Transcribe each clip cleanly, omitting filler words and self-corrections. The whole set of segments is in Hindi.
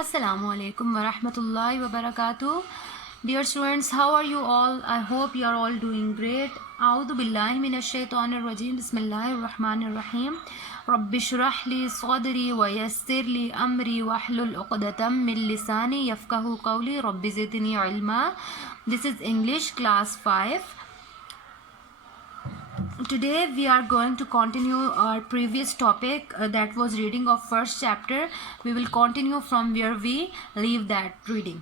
Assalamu alaikum wa rahmatullahi wa barakatuh. Dear students, how are you all? I hope you are all doing great. A'udhu billahi minash shaitanir rajim. Bismillahir rahmanir rahim. Rabbi shrah li sadri wa yassir li amri wahlul 'uqdatam min lisani yafqahu qawli. Rabbi zidni ilma. This is English class 5. Today we are going to continue our previous topic that was reading of first chapter. We will continue from where we leave that reading.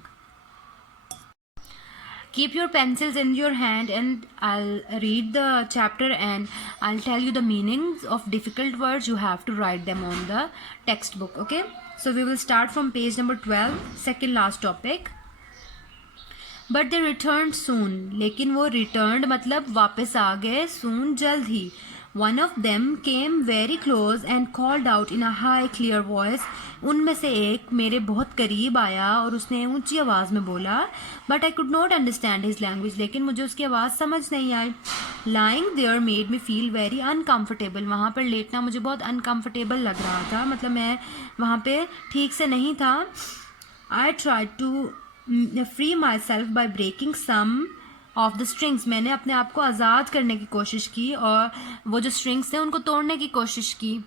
Keep your pencils in your hand and I'll read the chapter and I'll tell you the meanings of difficult words. You have to write them on the textbook. Okay, so we will start from page number 12, second last topic. But they return soon, लेकिन वो रिटर्न मतलब वापस आ गए, सून जल्द ही. One of them came very close and called out in a high clear voice. उनमें से एक मेरे बहुत करीब आया और उसने ऊंची आवाज़ में बोला. But I could not understand his language, लेकिन मुझे उसकी आवाज़ समझ नहीं आई. Lying there made me feel very uncomfortable. वहाँ पर लेटना मुझे बहुत अनकम्फर्टेबल लग रहा था, मतलब मैं वहाँ पे ठीक से नहीं था. I try to free myself by breaking some of the strings. मैंने अपने आप को आज़ाद करने की कोशिश की और वो जो स्ट्रिंग्स थे उनको तोड़ने की कोशिश की.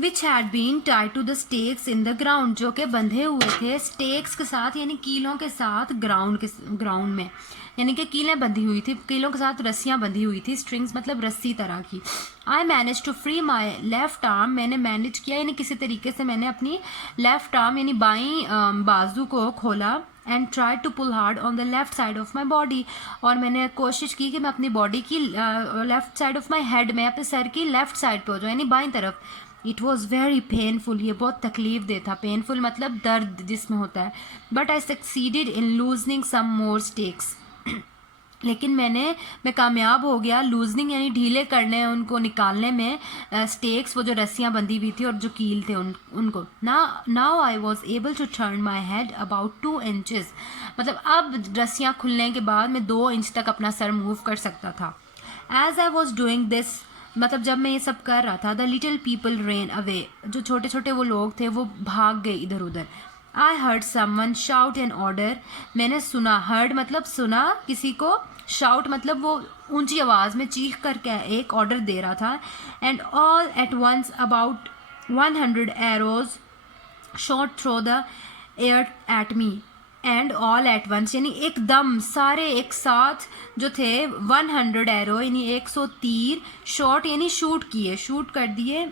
Which had been tied to the stakes in the ground, जो कि बंधे हुए थे स्टेक्स के साथ यानी कीलों के साथ ग्राउंड में, यानी कि कीलें बंधी हुई थी, कीलों के साथ रस्सियाँ बंधी हुई थी. स्ट्रिंग्स मतलब रस्सी तरह की. I manage to free my left arm. मैंने मैनेज किया यानी किसी तरीके से मैंने अपनी लेफ्ट आर्म यानी बाईं बाजू को खोला. And try to pull hard on the left side of my body. और मैंने कोशिश की कि मैं अपनी बॉडी की left side of my head में अपने सर की लेफ्ट साइड पे हो जाऊँ यानी बाईं तरफ. It was very painful. ये बहुत तकलीफ दे था. पेनफुल मतलब दर्द जिसमें होता है. But I succeeded in loosening some more stakes. लेकिन मैं कामयाब हो गया लूजनिंग यानी ढीले करने, उनको निकालने में, स्टेक्स वो जो रस्सियाँ बंधी हुई थी और जो कील थे उनको. Now I was able to turn my head about 2 inches. मतलब अब रस्सियाँ खुलने के बाद मैं 2 इंच तक अपना सर मूव कर सकता था. As I was doing this, मतलब जब मैं ये सब कर रहा था, the little people ran away. जो छोटे छोटे वो लोग थे वो भाग गए इधर उधर. I heard someone shout an order. मैंने सुना, हर्ड मतलब सुना किसी को, शाउट मतलब वो ऊंची आवाज़ में चीख करके एक ऑर्डर दे रहा था. And all at once about 100 arrows shot through the air at me. And all at once यानी एकदम सारे एक साथ जो थे 100 एरो यानी 100 तीर, शॉट यानी शूट कर दिए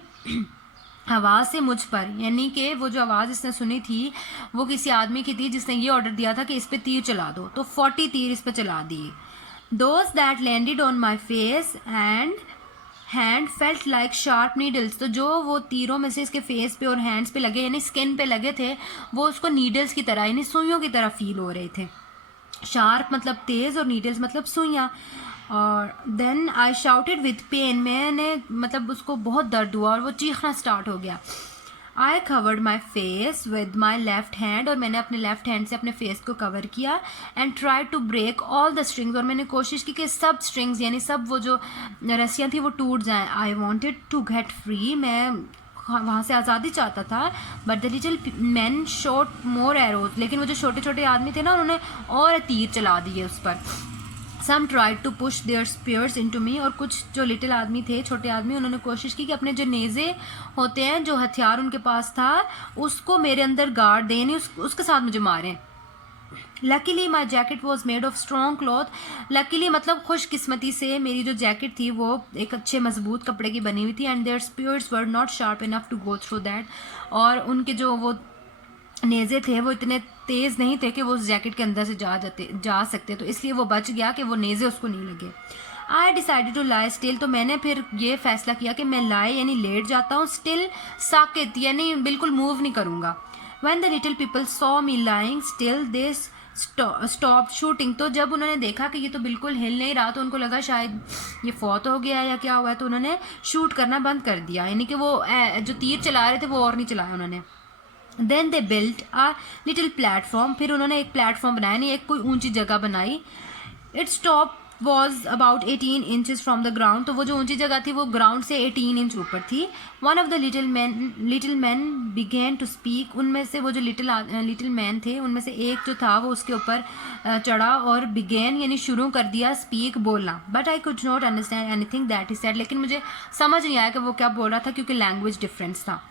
आवाज़ से मुझ पर. यानी कि वो जो आवाज़ इसने सुनी थी वो किसी आदमी की थी जिसने ये ऑर्डर दिया था कि इस पे तीर चला दो. तो 40 तीर इस पे चला दिए. Those that landed on my face and hand felt like sharp needles. तो जो वो तीरों में से इसके फेस पे और हैंड्स पे लगे यानी स्किन पे लगे थे वो उसको नीडल्स की तरह यानी सुइयों की तरह फील हो रहे थे. शार्प मतलब तेज़ और नीडल्स मतलब सुइयाँ. और then I shouted with pain. मैंने मतलब उसको बहुत दर्द हुआ और वो चीखना स्टार्ट हो गया. I covered my face with my left hand. और मैंने अपने लेफ्ट हैंड से अपने फेस को कवर किया. And try to break all the strings. और मैंने कोशिश की कि सब स्ट्रिंग्स यानी सब वो जो रस्सियाँ थी वो टूट जाएं. I wanted to get free. मैं वहाँ से आज़ादी चाहता था. But the little man shot more arrows. लेकिन वो जो छोटे छोटे आदमी थे ना उन्होंने और तीर चला दिए उस पर. Some tried to push their spears into me. और कुछ जो लिटिल आदमी थे, छोटे आदमी, उन्होंने कोशिश की कि अपने जो नेज़े होते हैं, जो हथियार उनके पास था, उसको मेरे अंदर गाड़ दें यानी उसके साथ मुझे मारें. Luckily my jacket was made of strong cloth. Luckily मतलब खुशकिस्मती से मेरी जो जैकेट थी वो एक अच्छे मजबूत कपड़े की बनी हुई थी. And their spears were not sharp enough to go through that. और उनके जो वो नेज़े थे वो इतने तेज़ नहीं थे कि वो उस जैकेट के अंदर से जा सकते. तो इसलिए वो बच गया कि वो नेज़े उसको नहीं लगे. I decided to lie still. तो मैंने फिर ये फैसला किया कि मैं लाए यानी लेट जाता हूँ, स्टिल साकित यानी बिल्कुल मूव नहीं करूँगा. When the little people saw me lying still they stop shooting. तो जब उन्होंने देखा कि ये तो बिल्कुल हिल नहीं रहा तो उनको लगा शायद ये फौत हो गया या क्या हुआ है, तो उन्होंने शूट करना बंद कर दिया. यानी कि वो जो तीर चला रहे थे वो और नहीं चलाया उन्होंने. Then they built a little platform. फिर उन्होंने एक प्लेटफॉर्म बनाया, नहीं एक कोई ऊंची जगह बनाई. It stop was about 18 inches from the ground, तो वो जो ऊंची जगह थी वो ग्राउंड से 18 इंच ऊपर थी. One of the little man began to speak, उनमें से वो जो लिटिल मैन थे उनमें से एक जो था वो उसके ऊपर चढ़ा और बिगेन यानी शुरू कर दिया स्पीक बोलना. But I could not understand anything that he said, लेकिन मुझे समझ नहीं आया कि वो क्या बोल रहा था क्योंकि लैंग्वेज डिफरेंस था.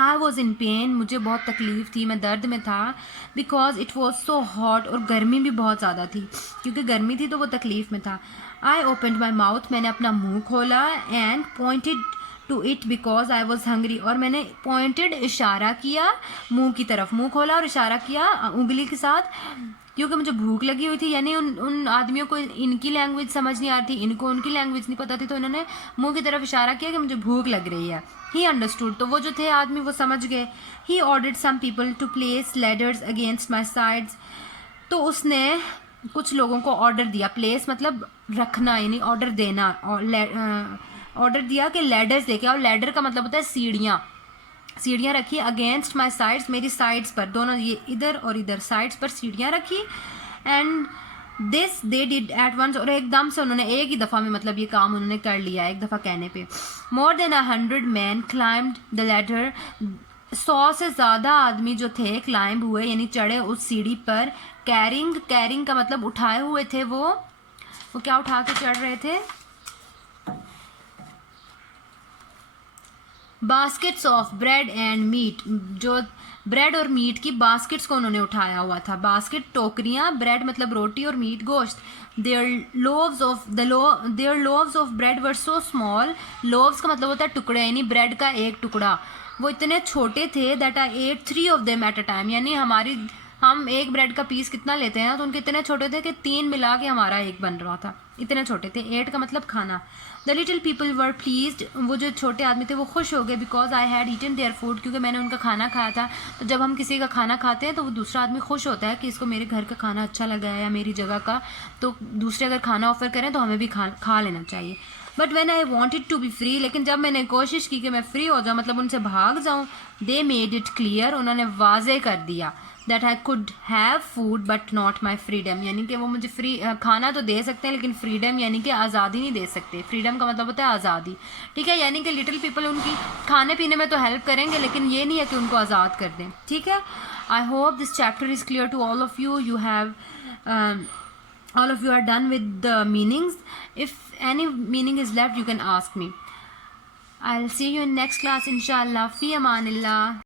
आई वॉज इन पेन, मुझे बहुत तकलीफ़ थी, मैं दर्द में था. Because it was so hot, और गर्मी भी बहुत ज़्यादा थी, क्योंकि गर्मी थी तो वो तकलीफ़ में था. आई ओपनड माई माउथ, मैंने अपना मुंह खोला. And pointed to it because I was hungry, और मैंने पॉइंटेड इशारा किया मुंह की तरफ, मुंह खोला और इशारा किया उंगली के साथ क्योंकि मुझे भूख लगी हुई थी. यानी उन आदमियों को इनकी लैंग्वेज समझ नहीं आ रही थी, इनको उनकी लैंग्वेज नहीं पता थी, तो इन्होंने मुंह की तरफ इशारा किया कि मुझे भूख लग रही है. ही अंडरस्टूड, तो वो जो थे आदमी वो समझ गए. He ordered some people to place ladders against my sides, तो उसने कुछ लोगों को ऑर्डर दिया. प्लेस मतलब रखना, यानी ऑर्डर देना. ऑर्डर दिया कि लैडर्स लेके आओ. लैडर का मतलब होता है सीढ़ियाँ. सीढ़ियाँ रखी अगेंस्ट माई साइड्स, मेरी साइड्स पर, दोनों ये इधर और इधर साइड्स पर सीढ़ियाँ रखी. And this they did at once, और एकदम से उन्होंने एक ही दफ़ा में मतलब ये काम उन्होंने कर लिया एक दफ़ा कहने पे. More than 100 man climbed the ladder, 100 से ज़्यादा आदमी जो थे क्लाइंब हुए यानी चढ़े उस सीढ़ी पर. कैरिंग का मतलब उठाए हुए थे. वो क्या उठा के चढ़ रहे थे? Baskets of bread and meat, जो ब्रेड और मीट की बास्केट्स को उन्होंने उठाया हुआ था. बास्केट टोकरियाँ, ब्रेड मतलब रोटी और मीट गोश्त. Their loaves of bread were so small, loaves का मतलब होता है टुकड़े, यानी ब्रेड का एक टुकड़ा. वो इतने छोटे थे that I ate 3 of them at a time, यानी हम एक ब्रेड का पीस कितना लेते हैं ना, तो उनके इतने छोटे थे कि 3 मिला के हमारा एक बन रहा था. इतने छोटे थे. 8 का मतलब खाना. The little people were pleased, वो जो छोटे आदमी थे वो खुश हो गए. Because I had eaten their food, क्योंकि मैंने उनका खाना खाया था. तो जब हम किसी का खाना खाते हैं तो वो दूसरा आदमी खुश होता है कि इसको मेरे घर का खाना अच्छा लगा है या मेरी जगह का, तो दूसरे अगर खाना ऑफर करें तो हमें भी खा लेना चाहिए. But when I wanted to be free, लेकिन जब मैंने कोशिश की कि मैं फ्री हो जाऊँ, मतलब उनसे भाग जाऊँ, दे मेड इट क्लियर, उन्होंने वाजे कर दिया that I could have food but not my freedom, यानी कि वो मुझे खाना तो दे सकते हैं लेकिन फ्रीडम यानी कि आज़ादी नहीं दे सकते. फ्रीडम का मतलब होता है आज़ादी. ठीक है, यानी कि लिटिल पीपल उनकी खाने पीने में तो हेल्प करेंगे लेकिन ये नहीं है कि उनको आज़ाद कर दें. ठीक है, I hope this chapter is clear to all of you. All of you are done with the meanings. If any meaning is left, you can ask me. I'll see you in next class, inshallah. Fi amanillah.